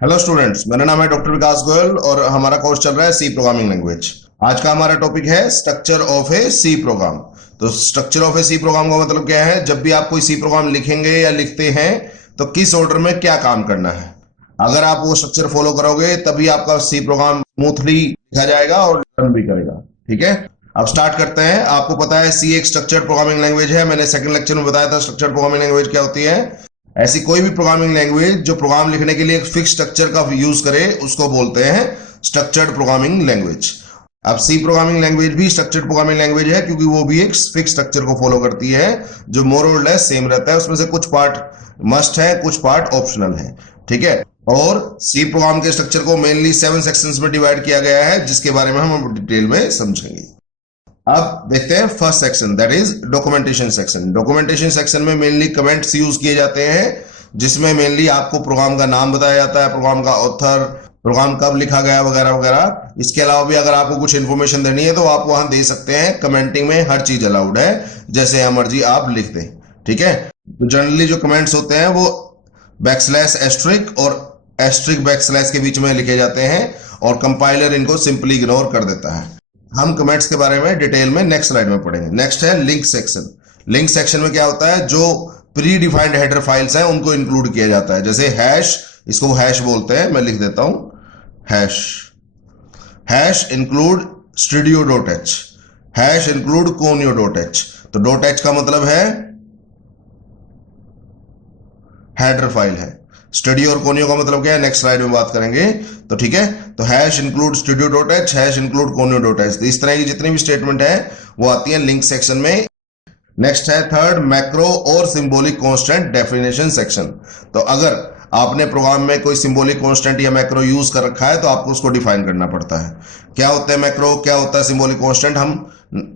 Hello students, मेरा नाम है डॉक्टर विकास गोयल और हमारा कोर्स चल रहा है सी प्रोग्रामिंग लैंग्वेज। आज का हमारा टॉपिक है structure of a C program. तो structure of a C program का मतलब क्या है? जब भी आप कोई सी प्रोग्राम लिखेंगे या लिखते हैं तो किस ऑर्डर में क्या काम करना है। अगर आप वो स्ट्रक्चर फॉलो करोगे तभी आपका सी प्रोग्राम स्मूथली लिखा जाएगा और रन भी करेगा। ठीक है, अब स्टार्ट करते हैं। आपको पता है सी एक स्ट्रक्चर्ड प्रोग्रामिंग लैंग्वेज है। मैंने सेकंड लेक्चर में बताया था स्ट्रक्चर्ड प्रोग्रामिंग लैंग्वेज क्या होती है। ऐसी कोई भी प्रोग्रामिंग लैंग्वेज जो प्रोग्राम लिखने के लिए एक फिक्स स्ट्रक्चर का यूज करे उसको बोलते हैं स्ट्रक्चर्ड प्रोग्रामिंग लैंग्वेज। अब सी प्रोग्रामिंग लैंग्वेज भी स्ट्रक्चर्ड प्रोग्रामिंग लैंग्वेज है क्योंकि वो भी एक फिक्स स्ट्रक्चर को फॉलो करती है जो मोर और लेस सेम रहता है। उसमें से कुछ पार्ट मस्ट है, कुछ पार्ट ऑप्शनल है। ठीक है, और सी प्रोग्राम के स्ट्रक्चर को मेनली 7 सेक्शंस में डिवाइड किया गया है जिसके बारे में हम डिटेल में समझेंगे। अब देखते हैं first section, that is documentation section. Documentation section में मेनली कमेंट्स यूज किए जाते हैं जिसमें मेनली आपको प्रोग्राम का नाम बताया जाता है, प्रोग्राम का ऑथर, प्रोग्राम कब लिखा गया वगैरह वगैरह। इसके अलावा भी अगर आपको कुछ इन्फॉर्मेशन देनी है तो आप वहां दे सकते हैं। कमेंटिंग में हर चीज अलाउड है, जैसे मर्जी आप लिख दें। ठीक है, तो जनरली जो कमेंट्स होते हैं वो बैकस्लैश एस्ट्रिक और एस्ट्रिक बैकस्लैश के बीच में लिखे जाते हैं और कंपाइलर इनको सिंपली इग्नोर कर देता है। हम कमेंट्स के बारे में डिटेल में नेक्स्ट स्लाइड में पढ़ेंगे। नेक्स्ट है लिंक सेक्शन। लिंक सेक्शन में क्या होता है? जो प्री डिफाइंड हेडर फाइल्स हैं उनको इंक्लूड किया जाता है। जैसे हैश, इसको हैश बोलते हैं, मैं लिख देता हूं hash. Hash include studio dot H, hash include conio dot H. तो डॉट एच का मतलब है हेडर फाइल है। स्टूडियो और कोनियो का मतलब क्या है नेक्स्ट स्लाइड में बात करेंगे। तो ठीक है, तो hash include studio dot H, hash include conio dot H. तो इस तरह की जितनी भी स्टेटमेंट है वो आती है लिंक सेक्शन में। नेक्स्ट है थर्ड, मैक्रो और सिंबॉलिक कांस्टेंट डेफिनेशन सेक्शन। तो अगर आपने प्रोग्राम में कोई सिंबॉलिक कांस्टेंट या मैक्रो यूज कर रखा है तो आपको उसको डिफाइन करना पड़ता है। क्या होता है मैक्रो, क्या होता है सिंबॉलिक कांस्टेंट, हम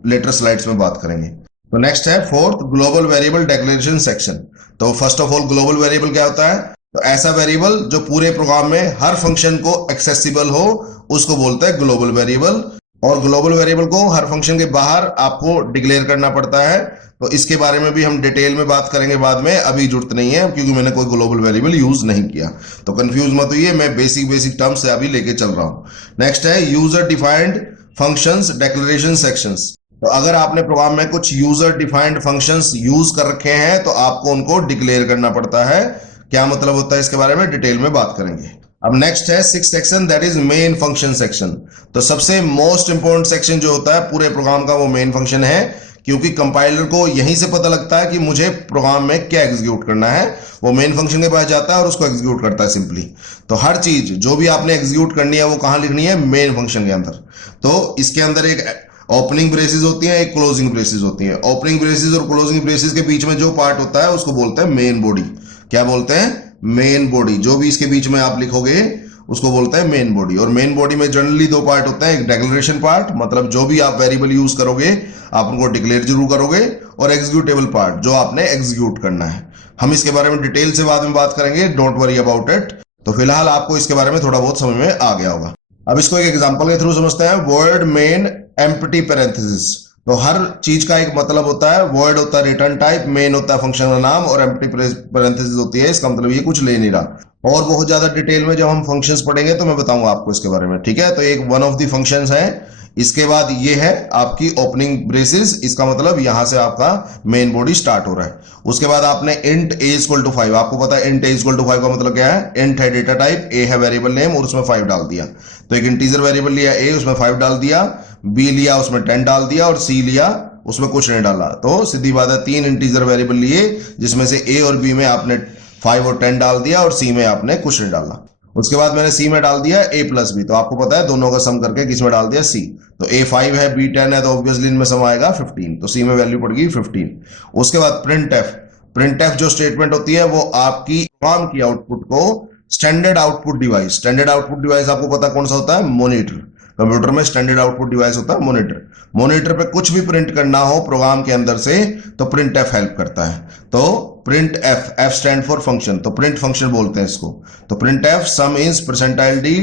लेटर स्लाइड्स में बात करेंगे। तो नेक्स्ट है fourth, global variable declaration section. तो first of all global variable क्या होता है? तो ऐसा वेरिएबल जो पूरे प्रोग्राम में हर फंक्शन को एक्सेसिबल हो उसको बोलते हैं ग्लोबल वेरिएबल। और ग्लोबल वेरिएबल को हर फंक्शन के बाहर आपको डिक्लेयर करना पड़ता है। तो इसके बारे में भी हम डिटेल में बात करेंगे बाद में, अभी जरूरत नहीं है क्योंकि मैंने कोई ग्लोबल वेरिएबल यूज नहीं किया। तो कंफ्यूज मत होइए, मैं बेसिक टर्म्स से अभी लेके चल रहा हूं। नेक्स्ट है user defined functions declaration sections. तो अगर आपने प्रोग्राम में कुछ यूजर डिफाइंड फंक्शंस यूज कर रखे हैं तो आपको उनको डिक्लेयर करना पड़ता है। क्या मतलब होता है इसके बारे में डिटेल में बात करेंगे। अब नेक्स्ट है six section, that is main function section. तो सबसे मोस्ट इंपॉर्टेंट सेक्शन जो होता है पूरे प्रोग्राम का वो मेन फंक्शन है, क्योंकि कंपाइलर को यहीं से पता लगता है कि मुझे प्रोग्राम में क्या एग्जीक्यूट करना है। वो मेन फंक्शन के पास जाता है और उसको एग्जीक्यूट करता है सिंपली। तो हर चीज जो भी आपने एग्जीक्यूट करनी है वो कहां लिखनी है? मेन फंक्शन के अंदर। तो इसके अंदर एक ओपनिंग ब्रेसेस होती है, एक क्लोजिंग ब्रेसेस होती है। ओपनिंग ब्रेसेस और क्लोजिंग ब्रेसेस के बीच में जो पार्ट होता है उसको बोलते हैं मेन बॉडी। क्या बोलते हैं? Main body. जो भी इसके बीच में आप लिखोगे उसको बोलते हैं मेन बॉडी। और मेन बॉडी में जनरली दो पार्ट होते हैं, एक डिक्लेरेशन पार्ट, मतलब जो भी आप वेरिएबल यूज करोगे आप उनको डिक्लेयर जरूर करोगे, और एग्जीक्यूटेबल पार्ट जो आपने एग्जीक्यूट करना है। हम इसके बारे में डिटेल से बाद में बात करेंगे, डोंट वरी अबाउट इट। तो फिलहाल आपको इसके बारे में थोड़ा बहुत समझ में आ गया होगा। अब इसको एक एग्जांपल के थ्रू समझते हैं। Word main empty parenthesis. तो हर चीज का एक मतलब होता है। वर्ड होता है रिटर्न टाइप, मेन होता है फंक्शन का नाम, और एम्प्टी पैरेंथेसिस होती है इसका मतलब ये कुछ ले नहीं रहा। और बहुत ज्यादा डिटेल में जब हम फंक्शंस पढ़ेंगे तो मैं बताऊंगा आपको इसके बारे में। ठीक है, तो एक वन ऑफ द फंक्शंस है। इसके बाद ये है आपकी ओपनिंग ब्रेसेस, इसका मतलब यहां से आपका मेन बॉडी स्टार्ट हो रहा है। उसके बाद आपने इंट a इक्वल टू 5, आपको पता है इंट a इक्वल टू 5 का मतलब क्या है? इंट है डेटा टाइप, a है वेरिएबल नेम और उसमें 5 डाल दिया। तो एक इंटीजर वेरिएबल लिया a, उसमें 5 डाल दिया, b लिया उसमें 10 डाल दिया, और c लिया उसमें कुछ नहीं डाला। तो सीधी बात है, 3 इंटीजर वेरिएबल लिए जिसमें से a और b में आपने 5 और 10 डाल दिया और c में आपने कुछ नहीं डाला। उसके बाद मैंने c में डाल दिया a प्लस बी। तो आपको पता है दोनों का सम करके किस में डाल दिया? c। तो a 5 है, b 10 है, तो ऑब्वियसली इनमें सम आएगा 15। तो c में वैल्यू पड़ गई 15। उसके बाद प्रिंट एफ। प्रिंट एफ जो स्टेटमेंट होती है वो आपकी प्रोग्राम की आउटपुट को standard output device, standard output device आपको पता कौन सा होता है? मॉनिटर। कंप्यूटर में स्टैंडर्ड आउटपुट डिवाइस होता है मॉनिटर। मॉनिटर पे कुछ भी प्रिंट करना हो प्रोग्राम के अंदर से तो प्रिंट एफ हेल्प करता है। तो print F, F stand for function, तो प्रिंट फंक्शन बोलते हैं इसको। तो print F some is percentile D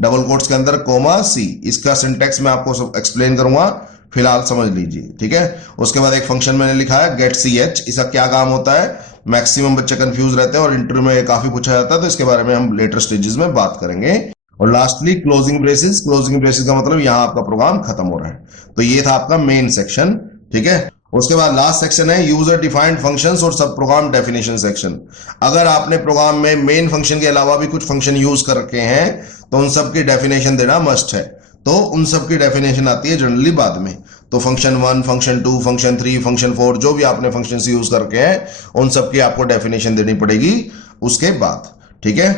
double quotes के अंदर कोमा सी। इसका सिंटेक्स मैं आपको सब एक्सप्लेन करूंगा, फिलहाल समझ लीजिए। ठीक है, उसके बाद एक फंक्शन मैंने लिखा है गेट सी एच। इसका क्या काम होता है? मैक्सिमम बच्चे कंफ्यूज रहते हैं और इंटरव्यू में काफी पूछा जाता है, तो इसके बारे में हम लेटर स्टेजेस में बात करेंगे। और lastly closing braces. Closing braces का मतलब यहां आपका प्रोग्राम खत्म हो रहा है। तो ये था आपका मेन सेक्शन, ठीक है। उसके बाद लास्ट सेक्शन है यूजर डिफाइंड फंक्शंस और सब प्रोग्राम डेफिनेशन सेक्शन। अगर आपने प्रोग्राम में मेन फंक्शन के अलावा भी कुछ फंक्शन यूज कर रखे हैं तो उन सब की डेफिनेशन देना मस्ट है। तो उन सब की डेफिनेशन आती है जनरली बाद में। तो फंक्शन 1, फंक्शन 2, फंक्शन 3, फंक्शन 4 जो भी आपने फंक्शन यूज करके हैं उन सब की आपको डेफिनेशन देनी पड़ेगी उसके बाद, ठीक है।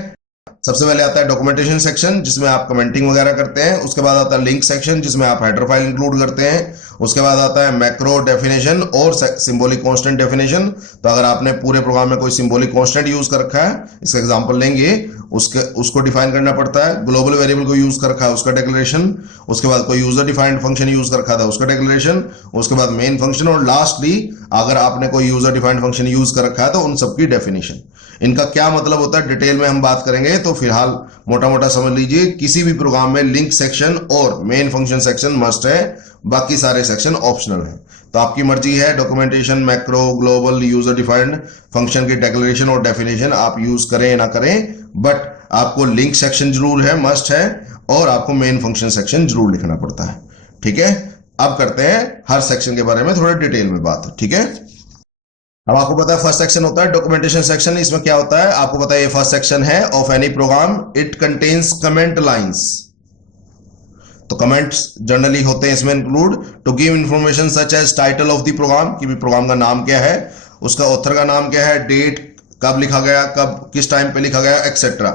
सबसे पहले आता है डॉक्यूमेंटेशन सेक्शन जिसमें आप कमेंटिंग वगैरह करते हैं। उसके बाद आता है लिंक सेक्शन जिसमें आप हेडर फाइल इंक्लूड करते हैं। उसके बाद आता है मैक्रो डेफिनेशन और सिंबॉलिक कांस्टेंट डेफिनेशन। तो अगर आपने पूरे प्रोग्राम में कोई सिंबॉलिक कांस्टेंट यूज कर रखा है, इसका एग्जांपल लेंगे, उसको डिफाइन करना पड़ता है। ग्लोबल वेरिएबल को यूज कर रखा है उसका डिक्लेरेशन। उसके बाद कोई यूजर डिफाइंड फंक्शन यूज कर रखा था उसका डिक्लेरेशन। उसके बाद मेन फंक्शन और लास्टली अगर आपने कोई यूजर डिफाइंड फंक्शन यूज कर रखा है तो उन सबकी डेफिनेशन। इनका क्या मतलब होता है डिटेल में हम बात करेंगे। तो फिलहाल मोटा मोटा समझ लीजिए, किसी भी प्रोग्राम में लिंक सेक्शन और मेन फंक्शन सेक्शन मस्ट है, बाकी सारे सेक्शन ऑप्शनल है। तो आपकी मर्जी है documentation, macro, global, user defined function की डिक्लेरेशन और डेफिनेशन आप यूज करें ना करें, बट आपको लिंक सेक्शन जरूर है, मस्ट है, और आपको मेन फंक्शन सेक्शन जरूर लिखना पड़ता है, ठीक है। अब करते हैं हर सेक्शन के बारे में थोड़ा डिटेल में बात, ठीक है। अब आपको पता है फर्स्ट सेक्शन होता है डॉक्यूमेंटेशन सेक्शन। इसमें क्या होता है आपको पता है, ये फर्स्ट सेक्शन है of any program, it contains comment lines. तो कमेंट्स जनरली होते हैं इसमें include to give information such as title of the program, कि प्रोग्राम का नाम क्या है, उसका ऑथर का नाम क्या है, डेट कब लिखा गया, कब किस टाइम पे लिखा गया, एक्सेट्रा।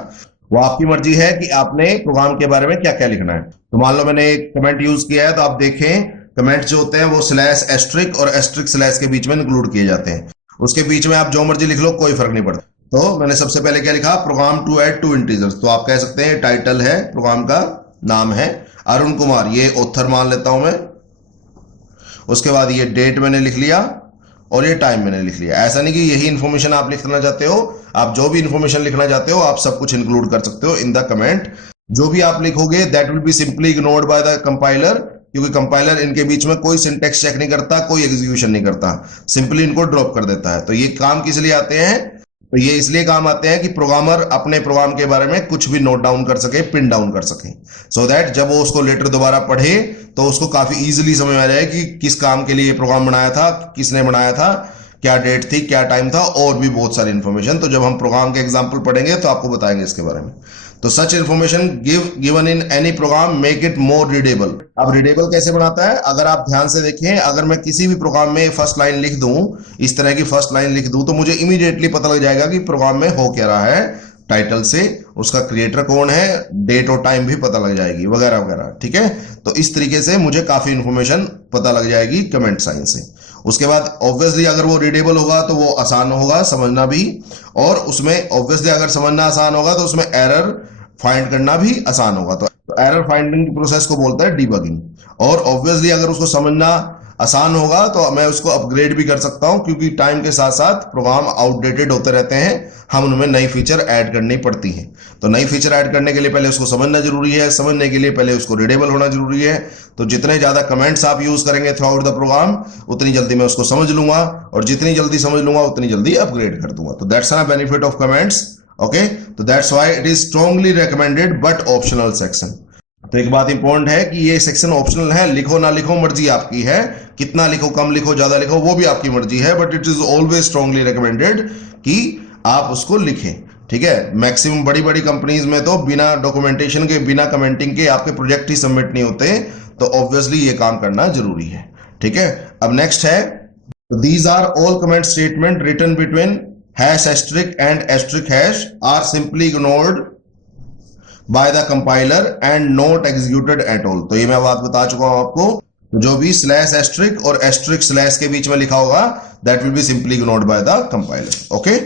वो आपकी मर्जी है कि आपने प्रोग्राम के बारे में क्या क्या लिखना है। तो मान लो मैंने एक कमेंट यूज किया है, तो आप देखें कमेंट जो होते हैं वो स्लैश एस्ट्रिक और एस्ट्रिक स्लैश के बीच में इंक्लूड किए जाते हैं। उसके बीच में आप जो मर्जी लिख लो, कोई फर्क नहीं पड़ता। तो मैंने सबसे पहले क्या लिखा, प्रोग्राम टू ऐड 2 इंटीजर्स। तो आप कह सकते हैं टाइटल है, प्रोग्राम का नाम है अरुण कुमार, ये ऑथर मान लेता हूं मैं। उसके बाद ये डेट मैंने लिख लिया और ये टाइम मैंने लिख लिया। ऐसा नहीं कि यही इंफॉर्मेशन आप लिखना चाहते हो, आप जो भी इंफॉर्मेशन लिखना चाहते हो आप सब कुछ इंक्लूड कर सकते हो इन द कमेंट। जो भी आप लिखोगे that will be simply ignored by the compiler, क्योंकि कंपाइलर इनके बीच में कोई सिंटेक्स चेक नहीं करता, कोई एग्जीक्यूशन नहीं करता, सिंपली इनको ड्रॉप कर देता है। तो ये काम किस लिए आते हैं, तो ये इसलिए काम आते हैं कि प्रोग्रामर अपने प्रोग्राम के बारे में कुछ भी नोट डाउन कर सके, पिन डाउन कर सके, सो दैट जब वो उसको लेटर दोबारा पढ़े तो उसको काफी इजीली समझ में आ जाए कि किस काम के लिए प्रोग्राम बनाया था, किसने बनाया था, क्या डेट थी, क्या टाइम था, और भी बहुत सारी इंफॉर्मेशन। तो जब हम प्रोग्राम के एग्जाम्पल पढ़ेंगे तो आपको बताएंगे इसके बारे में। तो such information given in any program make it more readable. अब रीडेबल कैसे बनाता है, अगर आप ध्यान से देखें, अगर मैं किसी भी प्रोग्राम में फर्स्ट लाइन लिख दूं, इस तरह की फर्स्ट लाइन लिख दूं, तो मुझे इमीडिएटली पता लग जाएगा कि प्रोग्राम में हो क्या रहा है। टाइटल से उसका क्रिएटर कौन है, डेट और टाइम भी पता लग जाएगी, वगैरह वगैरह, ठीक है। तो इस तरीके से मुझे काफी इंफॉर्मेशन पता लग जाएगी कमेंट साइन से। उसके बाद ऑब्वियसली अगर वो रीडेबल होगा तो वो आसान होगा समझना भी, और उसमें ऑब्वियसली अगर समझना आसान होगा तो उसमें एरर फाइंड करना भी आसान होगा। तो एरर फाइंडिंग प्रोसेस को बोलता है डीबगिंग। और ऑब्वियसली अगर उसको समझना आसान होगा तो मैं उसको अपग्रेड भी कर सकता हूं, क्योंकि टाइम के साथ साथ प्रोग्राम आउटडेटेड होते रहते हैं, हम उनमें नई फीचर ऐड करनी पड़ती है। तो नई फीचर ऐड करने के लिए पहले उसको समझना जरूरी है, समझने के लिए पहले उसको रीडेबल होना जरूरी है। तो जितने ज्यादा कमेंट्स आप यूज करेंगे थ्रू आउट द प्रोग्राम, उतनी जल्दी मैं उसको समझ लूंगा, और जितनी जल्दी समझ लूंगा उतनी जल्दी अपग्रेड कर दूंगा। तो that's a benefit of comments, okay. तो that's why it is strongly recommended but optional section. तो एक बात इंपॉर्टेंट है कि ये सेक्शन ऑप्शनल है, लिखो ना लिखो मर्जी आपकी है, कितना लिखो, कम लिखो, ज्यादा लिखो, वो भी आपकी मर्जी है, but it is always strongly recommended कि आप उसको लिखें, ठीक है। मैक्सिमम बड़ी बड़ी कंपनीज में तो बिना डॉक्यूमेंटेशन के, बिना कमेंटिंग के आपके प्रोजेक्ट ही सबमिट नहीं होते, तो ऑब्वियसली ये काम करना जरूरी है, ठीक है। अब नेक्स्ट है, these are all comment statement written between hash asterisk and asterisk hash are simply ignored by the compiler and not executed at all। तो ये मैं बात बता चुका हूं आपको, जो भी स्लैश एस्ट्रिक और एस्ट्रिक स्लैश के बीच में लिखा होगा that will be simply ignored by the compiler, okay.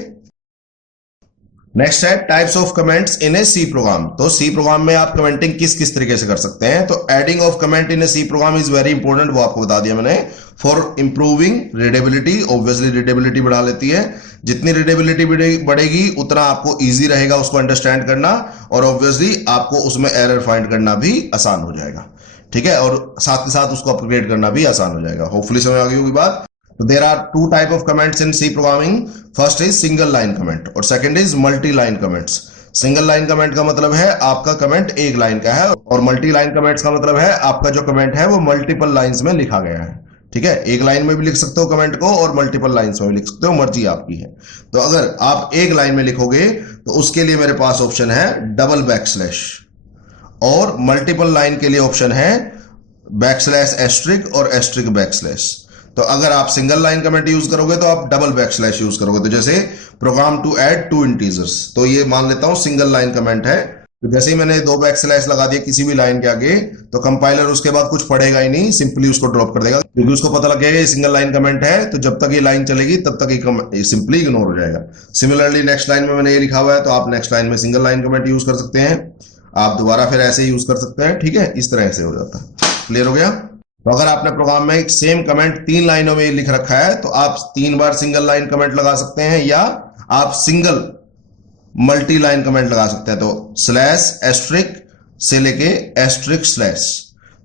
Next है types of comments in a C program. तो सी प्रोग्राम में आप कमेंटिंग किस किस तरीके से कर सकते हैं। तो adding of comment in a C program is very important, वो आपको बता दिया मैंने। For improving readability, obviously readability बढ़ा लेती है, जितनी रीडेबिलिटी बढ़ेगी उतना आपको इजी रहेगा उसको अंडरस्टैंड करना, और ऑब्वियसली आपको उसमें एरर फाइंड करना भी आसान हो जाएगा, ठीक है, और साथ के साथ उसको अपग्रेड करना भी आसान हो जाएगा। होपफुली समझ आ गई होगी बात। तो there are two type of comments in C programming. First is single line comment और second is multi line comments. Single line comment का मतलब है आपका कमेंट एक लाइन का है, और मल्टी लाइन कमेंट्स का मतलब है आपका जो कमेंट है वो मल्टीपल लाइंस में लिखा गया है. ठीक है, एक लाइन में भी लिख सकते हो कमेंट को और मल्टीपल लाइंस में भी लिख सकते हो, मर्जी आपकी है. तो अगर आप एक लाइन में लिखोगे तो उसके लिए मेरे पास ऑप्शन है डबल बैकस्लैश, और मल्टीपल लाइन के लिए ऑप्शन है बैकस्लैश एस्ट्रिक और एस्ट्रिक बैकस्लैश. तो अगर आप सिंगल लाइन कमेंट यूज करोगे तो आप डबल बैकस्लैश यूज करोगे. तो जैसे program to add two integers, तो ये मान लेता हूं सिंगल लाइन कमेंट है. तो जैसे ही मैंने दो बैकस्लैश लगा दिया किसी भी लाइन के आगे, तो कंपाइलर उसके बाद कुछ पढ़ेगा ही नहीं, सिंपली उसको ड्रॉप कर देगा, क्योंकि उसको पता लग जाएगा ये सिंगल लाइन कमेंट है. तो जब तक ये लाइन चलेगी तब तक ये सिंपली इग्नोर हो जाएगा. सिमिलरली नेक्स्ट लाइन में मैंने ये लिखा हुआ है, तो आप नेक्स्ट लाइन में सिंगल लाइन कमेंट यूज कर सकते हैं. आप दोबारा फिर ऐसे यूज कर सकते हैं. ठीक है, इस तरह से हो जाता है. क्लियर हो गया. तो अगर आपने प्रोग्राम में एक सेम कमेंट 3 लाइनों में लिख रखा है तो आप 3 बार सिंगल लाइन कमेंट लगा सकते हैं, या आप सिंगल मल्टी लाइन कमेंट लगा सकते हैं. तो स्लैश एस्ट्रिक से लेके एस्ट्रिक स्लैश,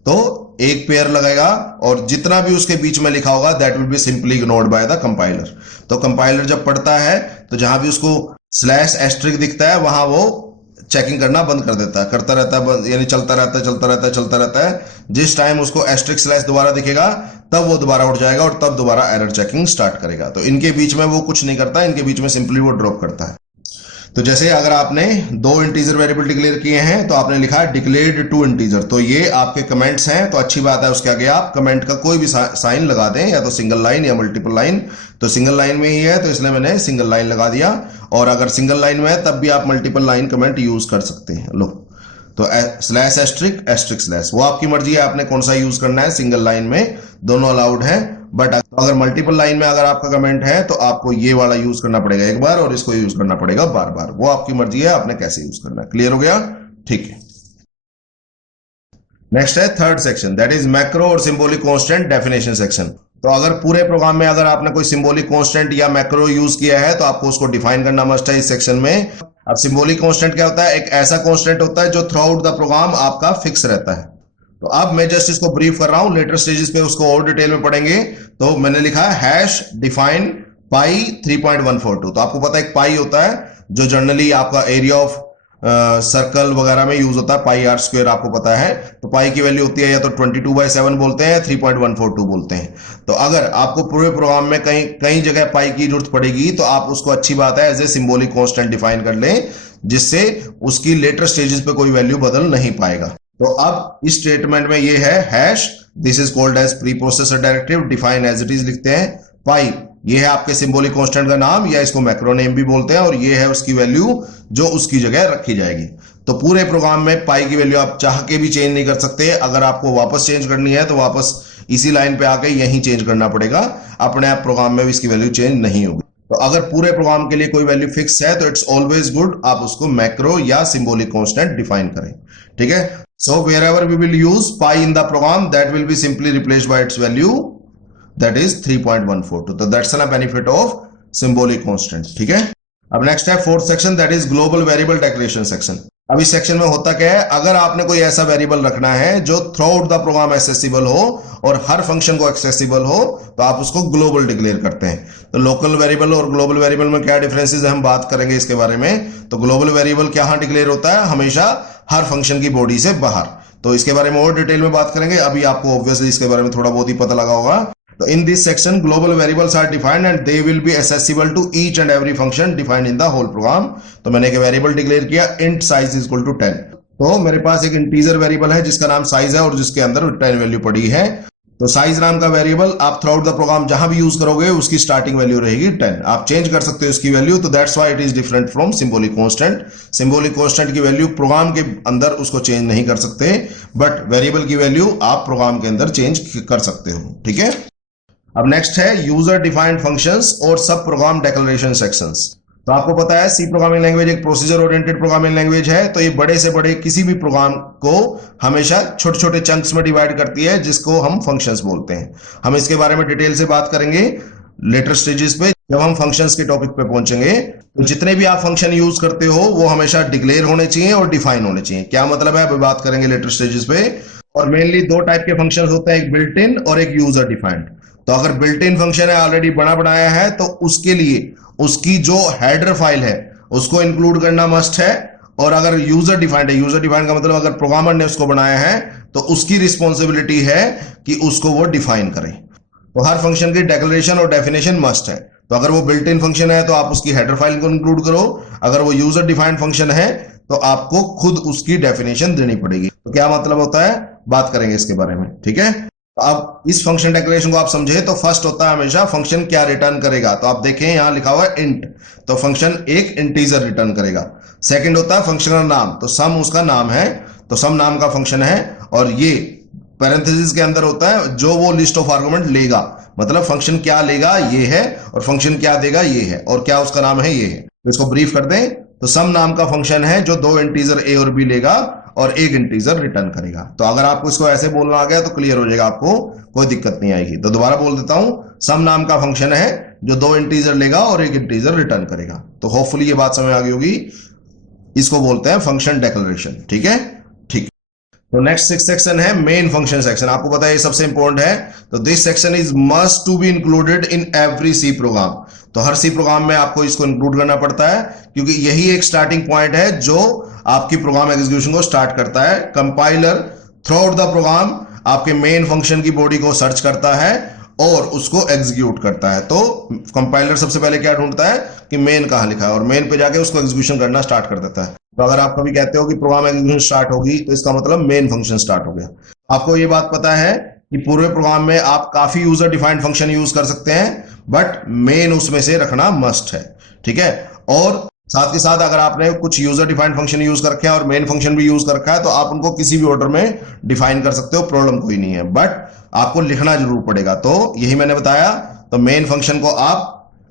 तो एक पेयर लगेगा और जितना भी उसके बीच में लिखा होगा that will be simply ignored by the compiler. तो कंपाइलर जब पढ़ता है तो जहां भी उसको स्लैश एस्ट्रिक दिखता है वहां वो चेकिंग करना बंद कर देता है, करता रहता है, यानी चलता रहता है. जिस टाइम उसको एस्ट्रिक स्लैश दोबारा दिखेगा तब वो दोबारा उठ जाएगा और तब दोबारा एरर चेकिंग स्टार्ट करेगा. तो इनके बीच में वो कुछ नहीं करता, इनके बीच में सिंपली वो ड्रॉप करता है. तो जैसे अगर आपने 2 इंटीजर वेरिएबल डिक्लेयर किए हैं तो आपने लिखा है डिक्लेयर्ड 2 इंटीजर, तो ये आपके कमेंट्स हैं, तो अच्छी बात है. उसके आगे आप कमेंट का कोई भी साइन लगा दें, या तो सिंगल लाइन या मल्टीपल लाइन. तो सिंगल लाइन में ही है तो इसलिए मैंने सिंगल लाइन लगा दिया, और अगर सिंगल लाइन में है तब भी आप मल्टीपल लाइन कमेंट यूज कर सकते हैं. लो, तो स्लैश एस्ट्रिक एस्ट्रिक स्लैश वो आपकी मर्जी है, आपने कौन सा यूज करना है. सिंगल लाइन में दोनों अलाउड है, बट अगर मल्टीपल लाइन में अगर आपका कमेंट है तो आपको ये वाला यूज करना पड़ेगा एक बार और इसको यूज करना पड़ेगा बार बार. वो आपकी मर्जी है, आपने कैसे यूज करना है. क्लियर हो गया. ठीक है. नेक्स्ट है third section, that is macro और सिंबॉलिक कांस्टेंट डेफिनेशन सेक्शन. तो अगर पूरे प्रोग्राम में अगर आपने कोई सिंबॉलिक कांस्टेंट या मैक्रो यूज किया है तो आपको उसको डिफाइन करना मस्ट है इस सेक्शन में. अब सिंबॉलिक कांस्टेंट क्या होता है? एक ऐसा कांस्टेंट होता है जो थ्रू आउट द प्रोग्राम आपका फिक्स रहता है. तो अब मैं जस्ट इसको ब्रीफ कर रहा हूं, लेटर स्टेजेस पे उसको और डिटेल में पढ़ेंगे. तो मैंने लिखा है हैश डिफाइन पाई 3.142. तो आपको पता है एक पाई होता है जो जनरली आपका एरिया ऑफ सर्कल वगैरह में यूज होता है, पाई आर स्क्वायर आपको पता है. तो पाई की वैल्यू होती है या तो 22/7 बोलते हैं, 3.142 बोलते हैं. तो अगर आपको पूरे प्रोग्राम में कई जगह पाई की जरूरत पड़ेगी तो आप उसको अच्छी बात है as a symbolic constant define कर लें, जिससे उसकी लेटर स्टेजेस पे कोई वैल्यू बदल नहीं पाएगा. तो अब इस स्टेटमेंट में ये है hash, this is called as preprocessor directive, define as it is लिखते हैं. पाई ये है आपके सिंबॉलिक कांस्टेंट का नाम, या इसको मैक्रो नेम भी बोलते हैं, और ये है उसकी वैल्यू जो उसकी जगह रखी जाएगी. तो पूरे प्रोग्राम में पाई की वैल्यू आप चाह के भी चेंज नहीं कर सकते. अगर आपको वापस चेंज करनी है तो वापस इसी लाइन पे आके यहीं चेंज करना पड़ेगा. अपने आप प्रोग्राम में भी इसकी वैल्यू चेंज नहीं होगी. तो अगर पूरे प्रोग्राम के लिए कोई वैल्यू फिक्स है तो इट्स ऑलवेज गुड आप उसको मैक्रो या सिंबॉलिक कांस्टेंट डिफाइन करें. ठीक है. So wherever we will use pi in the program, that will be simply replaced by its value, that is 3.142. तो that's a benefit of symbolic constant. ठीक है. अब नेक्स्ट है fourth section, that is global variable declaration section. अब इस section में होता क्या है, अगर आपने कोई ऐसा वेरिएबल रखना है जो throughout the program accessible हो और हर फंक्शन को एक्सेसिबल हो, तो आप उसको ग्लोबल डिक्लेयर करते हैं. तो लोकल वेरिएबल और ग्लोबल वेरिएबल में क्या डिफरेंसेस है हम बात करेंगे इसके बारे में. तो ग्लोबल वेरिएबल क्या डिक्लेयर होता है, हमेशा हर फंक्शन की बॉडी से बाहर. तो इसके बारे में और डिटेल में बात करेंगे. अभी आपको ऑब्वियसली इसके बारे में थोड़ा बहुत ही पता लगा होगा. तो in this section global variables are defined and they will be accessible to each and every function defined in the whole program. तो मैंने एक वेरिएबल डिक्लेयर किया int size is equal to 10. तो मेरे पास एक इंटीजर वेरिएबल है जिसका नाम साइज है और जिसके अंदर 10 वैल्यू पड़ी है. तो साइज नाम का वेरिएबल आप थ्रू आउट द प्रोग्राम जहां भी यूज करोगे उसकी स्टार्टिंग वैल्यू रहेगी 10. आप चेंज कर सकते हो इसकी वैल्यू. तो that's why it is different from symbolic constant. Symbolic constant की वैल्यू प्रोग्राम के अंदर उसको चेंज नहीं कर सकते, बट वेरिएबल की वैल्यू आप प्रोग्राम के अंदर चेंज कर सकते हो. ठीक है. अब नेक्स्ट है यूजर डिफाइंड फंक्शंस और सब प्रोग्राम डिक्लेरेशन सेक्शंस. तो आपको पता है सी प्रोग्रामिंग लैंग्वेज एक प्रोसीजर ओरिएंटेड प्रोग्रामिंग लैंग्वेज है. तो ये बड़े से बड़े किसी भी प्रोग्राम को हमेशा छोटे छोटे चंक्स में डिवाइड करती है जिसको हम फंक्शंस बोलते हैं. हम इसके बारे में डिटेल से बात करेंगे लेटर स्टेजेस पे जब हम फंक्शंस के टॉपिक पे पहुंचेंगे. तो जितने भी आप फंक्शन यूज करते हो वो हमेशा डिक्लेयर होने चाहिए और डिफाइन होने चाहिए. क्या मतलब है अभी बात करेंगे लेटर स्टेजेस पे. और मेनली दो टाइप के फंक्शंस होते हैं, एक बिल्ट इन और एक यूजर डिफाइंड. तो अगर बिल्ट इन फंक्शन है ऑलरेडी बना बनाया है तो उसके लिए उसकी जो हेडर फाइल है उसको इंक्लूड करना मस्ट है। और अगर यूजर डिफाइंड है, यूजर डिफाइंड का मतलब अगर प्रोग्रामर ने उसको बनाया है तो उसकी रिस्पॉन्सिबिलिटी है कि उसको वो डिफाइन करे। तो हर फंक्शन की डिक्लेरेशन और डेफिनेशन मस्ट है। तो अगर वो बिल्ट इन फंक्शन है तो आप उसकी हेडर फाइल को इंक्लूड करो, अगर वो यूजर डिफाइंड फंक्शन है तो आपको खुद उसकी डेफिनेशन देनी पड़ेगी। तो क्या मतलब होता है, बात करेंगे इसके बारे में, ठीक है। तो अब इस फंक्शन डिक्लेरेशन को आप समझे तो फर्स्ट होता है हमेशा फंक्शन क्या रिटर्न करेगा। तो आप देखें यहां लिखा हुआ है इंट, तो फंक्शन एक इंटीजर रिटर्न करेगा। सेकंड होता है फंक्शन का नाम, तो सम उसका नाम है, तो सम नाम का फंक्शन है। और ये पैरेंथेसिस के अंदर होता है जो वो लिस्ट ऑफ आर्गुमेंट लेगा, मतलब फंक्शन क्या लेगा ये है और फंक्शन क्या देगा ये है और क्या उसका नाम है ये है। तो इसको ब्रीफ कर दें तो सम नाम का फंक्शन है जो दो इंटीजर ए और बी लेगा और एक इंटीजर रिटर्न करेगा। तो अगर आपको इसको ऐसे बोलना आ गया तो क्लियर हो जाएगा, आपको कोई दिक्कत नहीं आएगी। तो दोबारा बोल देता हूं, सम नाम का फंक्शन है जो दो इंटीजर लेगा और एक इंटीजर रिटर्न करेगा। तो होपफुली ये बात समझ आ गई होगी, इसको बोलते हैं फंक्शन डिक्लेरेशन, ठीक है। ठीक, तो नेक्स्ट सेक्शन है मेन फंक्शन सेक्शन। आपको पता है ये सबसे इंपॉर्टेंट है। तो this section is must to be included in every C program. तो हर सी प्रोग्राम में आपको इसको इंक्लूड करना पड़ता है क्योंकि यही एक स्टार्टिंग पॉइंट है जो आपकी प्रोग्राम एग्जीक्यूशन को स्टार्ट करता है। Compiler throughout the program आपके मेन फंक्शन की बॉडी को सर्च करता है और उसको एग्जीक्यूट करता है। तो कंपाइलर सबसे पहले क्या ढूंढता है कि मेन कहां लिखा है और मेन पे जाके उसको एग्जीक्यूशन करना स्टार्ट कर देता है। तो अगर आप कभी कहते हो कि प्रोग्राम एग्जीक्यूशन स्टार्ट होगी तो इसका मतलब मेन फंक्शन स्टार्ट हो गया। आपको ये बात पता है कि पूरे प्रोग्राम में आप काफी यूजर डिफाइंड फंक्शन यूज कर सकते हैं बट मेन उसमें से रखना मस्ट है, ठीक है। और साथ के साथ अगर आपने कुछ यूजर डिफाइंड फंक्शन यूज कर रखे हैं और मेन फंक्शन भी यूज कर रखा है तो आप उनको किसी भी ऑर्डर में डिफाइन कर सकते हो, प्रॉब्लम कोई नहीं है, बट आपको लिखना जरूर पड़ेगा। तो यही मैंने बताया, तो मेन फंक्शन को आप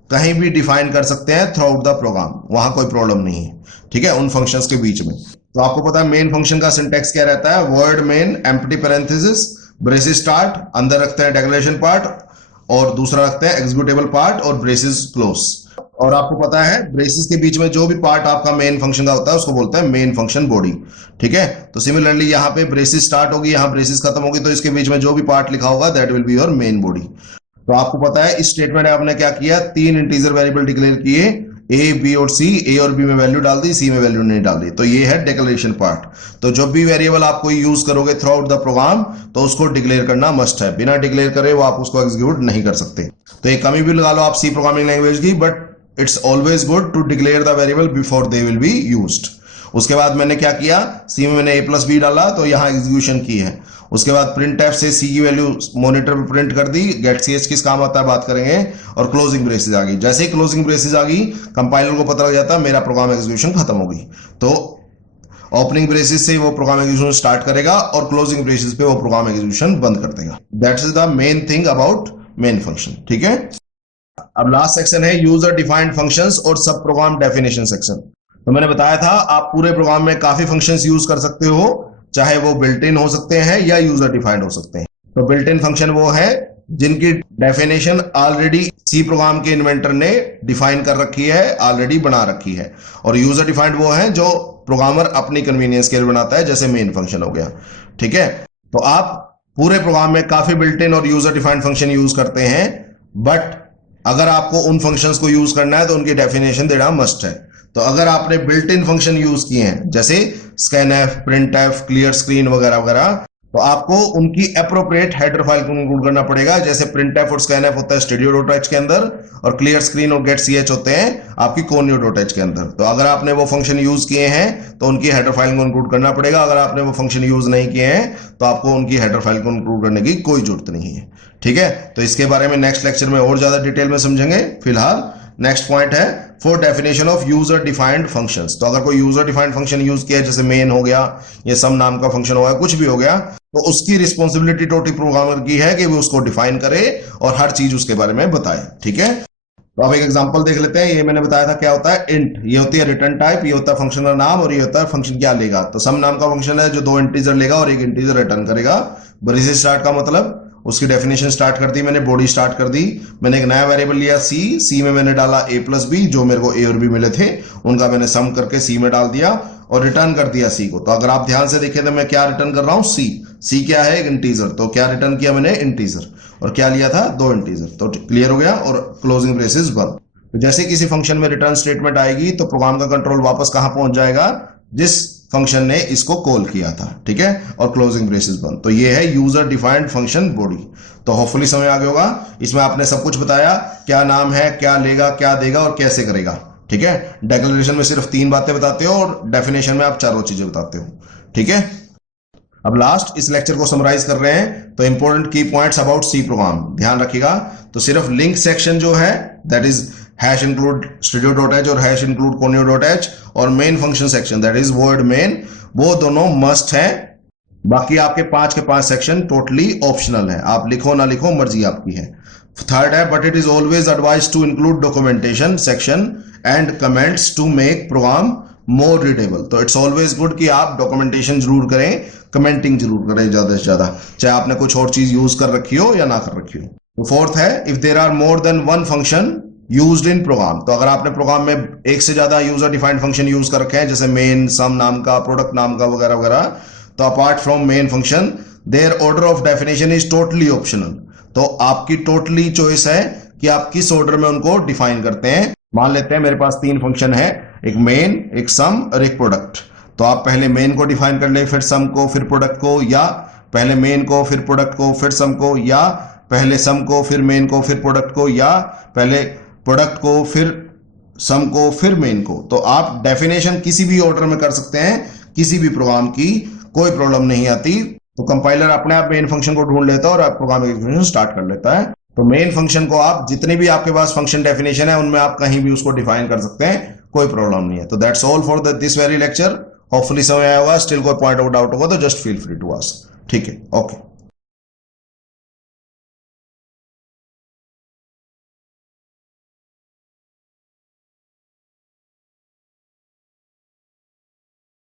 कहीं भी डिफाइन कर सकते हैं थ्रू आउट द प्रोग्राम, वहां कोई प्रॉब्लम नहीं है, ठीक है, उन फंक्शंस के बीच में। तो आपको पता है मेन फंक्शन का सिंटेक्स क्या रहता है, word main empty parenthesis braces start, अंदर रखते हैं डिक्लेरेशन पार्ट और दूसरा रखते हैं एग्जीक्यूटेबल पार्ट और ब्रेसिस क्लोज। और आपको पता है ब्रेसिस के बीच में जो भी पार्ट आपका मेन फंक्शन का होता है उसको बोलते हैं मेन फंक्शन बॉडी, ठीक है। तो सिमिलरली यहाँ पे ब्रेसिस स्टार्ट होगी, यहाँ ब्रेसिस खत्म होगी, तो इसके बीच में जो भी पार्ट लिखा होगा that will be your main body. तो आपको पता है इस स्टेटमेंट में आपने क्या किया, तीन इंटीजर वेरिएबल डिक्लेयर किए, ए बी और सी, ए और बी में वैल्यू डाल दी, सी में वैल्यू नहीं डाल दी। तो ये है डिक्लेरेशन पार्ट। तो जब भी वेरिएबल आप कोई यूज करोगे थ्रू आउट द प्रोग्राम तो उसको डिक्लेयर करना मस्ट है, बिना डिक्लेयर करे वो आप उसको एग्जीक्यूट नहीं कर सकते। तो एक कमी भी लगा लो आप सी प्रोग्रामिंग लैंग्वेज की, but it's always good to declare the variable before they will be used. उसके बाद मैंने क्या किया, सी में मैंने ए प्लस बी डाला तो यहां एग्जीक्यूशन की है। उसके बाद प्रिंट एफ से सी की वैल्यू मॉनिटर पे प्रिंट कर दी, गेट सी एच किस काम आता है बात करेंगे, और क्लोजिंग ब्रेसेस आ गई। जैसे ही क्लोजिंग ब्रेसेस आ गई कंपाइलर को पता लग जाता है मेरा प्रोग्राम एग्जीक्यूशन खत्म हो गई। तो ओपनिंग ब्रेसेस से वो प्रोग्राम एग्जीक्यूशन स्टार्ट करेगा और क्लोजिंग ब्रेसेस पे वो प्रोग्राम एग्जीक्यूशन बंद कर देगा। That's the main thing about main function, ठीक है। अब लास्ट सेक्शन है यूजर डिफाइंड फंक्शंस और सब प्रोग्राम डेफिनेशन सेक्शन। तो मैंने बताया था आप पूरे प्रोग्राम में काफी फंक्शंस यूज कर सकते हो, चाहे वो बिल्ट इन हो सकते हैं या यूजर डिफाइंड हो सकते हैं। तो बिल्ट इन फंक्शन वो है जिनकी डेफिनेशन ऑलरेडी सी प्रोग्राम के इन्वेंटर ने डिफाइन कर रखी है, ऑलरेडी बना रखी है। और यूजर डिफाइंड वो है जो प्रोग्रामर अपनी कन्वीनियंस के लिए बनाता है, जैसे मेन फंक्शन हो गया, ठीक है। तो आप पूरे प्रोग्राम में काफी बिल्ट इन और यूजर डिफाइंड फंक्शन यूज करते हैं, बट अगर आपको उन फंक्शंस को यूज करना है तो उनकी डेफिनेशन देना मस्ट है। तो अगर आपने बिल्ट इन फंक्शन यूज किए हैं जैसे स्कैनएफ, प्रिंटएफ, क्लियर स्क्रीन वगैरह वगैरह, तो आपको उनकी एप्रोप्रिएट हेडर फाइल को इंक्लूड करना पड़ेगा। जैसे प्रिंटएफ और स्कैनएफ होता है studio.h के अंदर और क्लियर स्क्रीन और गेट सी एच होते हैं आपकी conio.h के अंदर। तो अगर आपने वो फंक्शन यूज किए हैं तो उनकी हेडर फाइल को इंक्लूड करना पड़ेगा। अगर आपने वो फंक्शन यूज नहीं किए हैं तो आपको उनकी हेडर फाइल को इंक्लूड करने की कोई जरूरत नहीं है, ठीक है। तो इसके बारे में नेक्स्ट लेक्चर में और ज्यादा डिटेल में समझेंगे। फिलहाल नेक्स्ट पॉइंट है for definition of user defined functions. तो अगर कोई यूजर डिफाइंड फंक्शन यूज किया जैसे मेन हो गया, ये सम नाम का फंक्शन हो गया, कुछ भी हो गया, तो उसकी रिस्पॉन्सिबिलिटी टोटली प्रोग्रामर की है कि वो उसको डिफाइन करे और हर चीज उसके बारे में बताए, ठीक है। तो अब एक एग्जांपल देख लेते हैं। ये मैंने बताया था क्या होता है इंट, ये होती है रिटर्न टाइप, ये होता है फंक्शन का नाम और ये होता है फंक्शन क्या लेगा। तो सम नाम का फंक्शन है जो दो इंटीजर लेगा और एक इंटीजर रिटर्न करेगा। ब्रेसेस स्टार्ट का मतलब उसकी डेफिनेशन स्टार्ट कर दी मैंने, बॉडी स्टार्ट कर दी, मैंने एक नया वेरिएबल लिया सी में मैंने डाला a प्लस बी, जो मेरे को a और b मिले थे उनका मैंने सम करके c में डाल दिया और रिटर्न कर दिया c को। तो अगर आप ध्यान से देखें तो मैं क्या रिटर्न कर रहा हूं, c क्या है, एक इंटीजर। तो क्या रिटर्न किया मैंने, इंटीजर, और क्या लिया था, 2 इंटीजर। तो क्लियर हो गया, और क्लोजिंग ब्रेसेस बंद। तो जैसे किसी फंक्शन में रिटर्न स्टेटमेंट आएगी तो प्रोग्राम का कंट्रोल वापस कहां पहुंच जाएगा, जिस फंक्शन ने इसको कॉल किया था, ठीक है, और क्लोजिंग ब्रेसेस बंद। तो ये है यूजर डिफाइंड फंक्शन बॉडी। तो होपफुली समझ आ गया होगा, इसमें आपने सब कुछ बताया, क्या नाम है, क्या लेगा, क्या देगा और कैसे करेगा, ठीक है। डिक्लेरेशन में सिर्फ 3 बातें बताते हो और डेफिनेशन में आप 4 चीजें बताते हो, ठीक है। अब लास्ट इस लेक्चर को समराइज कर रहे हैं, तो इंपॉर्टेंट की पॉइंट्स अबाउट सी प्रोग्राम ध्यान रखिएगा। तो सिर्फ लिंक सेक्शन जो है that is hash include studio.h और हैश इंक्लूड conio.h, और main function section that is word main, वो दोनों मस्ट है। बाकी आपके 5 के 5 सेक्शन टोटली ऑप्शनल है, आप लिखो ना लिखो मर्जी आपकी है। थर्ड है, but it is always advise to include documentation section and comments to make program more readable. तो इट्स ऑलवेज गुड कि आप डॉक्यूमेंटेशन जरूर करें, कमेंटिंग जरूर करें ज्यादा से ज्यादा, चाहे आपने कुछ और चीज यूज कर रखी हो या ना कर रखी हो। तो फोर्थ है, if there are more than one function used in program. तो अगर आपने प्रोग्राम में एक से ज्यादा यूजर डिफाइंड फंक्शन यूज कर रखे हैं, जैसे मेन, सम नाम का, प्रोडक्ट नाम का वगैरह वगैरह, तो apart from main function their order of definition is totally optional. तो आपकी टोटली चॉइस है कि आप किस ऑर्डर में उनको डिफाइन करते हैं। मान लेते हैं मेरे पास 3 फंक्शन है, एक मेन, एक सम और एक प्रोडक्ट। तो आप पहले मेन को डिफाइन कर ले, फिर सम को, फिर प्रोडक्ट को, या पहले मेन को फिर प्रोडक्ट को फिर सम को, या पहले सम को फिर मेन को फिर प्रोडक्ट को, या पहले प्रोडक्ट को फिर सम को फिर मेन को। तो आप डेफिनेशन किसी भी ऑर्डर में कर सकते हैं, किसी भी प्रोग्राम की कोई प्रॉब्लम नहीं आती। तो कंपाइलर अपने आप मेन फंक्शन को ढूंढ लेता है और आप प्रोग्राम एग्जीक्यूशन स्टार्ट कर लेता है। तो मेन फंक्शन को आप जितने भी आपके पास फंक्शन डेफिनेशन है उनमें आप कहीं भी उसको डिफाइन कर सकते हैं, कोई प्रॉब्लम नहीं है। तो that's all for this very lecture. Hopefully समझ आया होगा। स्टिल कोई पॉइंट आउट डाउट होगा तो just feel free to ask, ठीक है, ओके।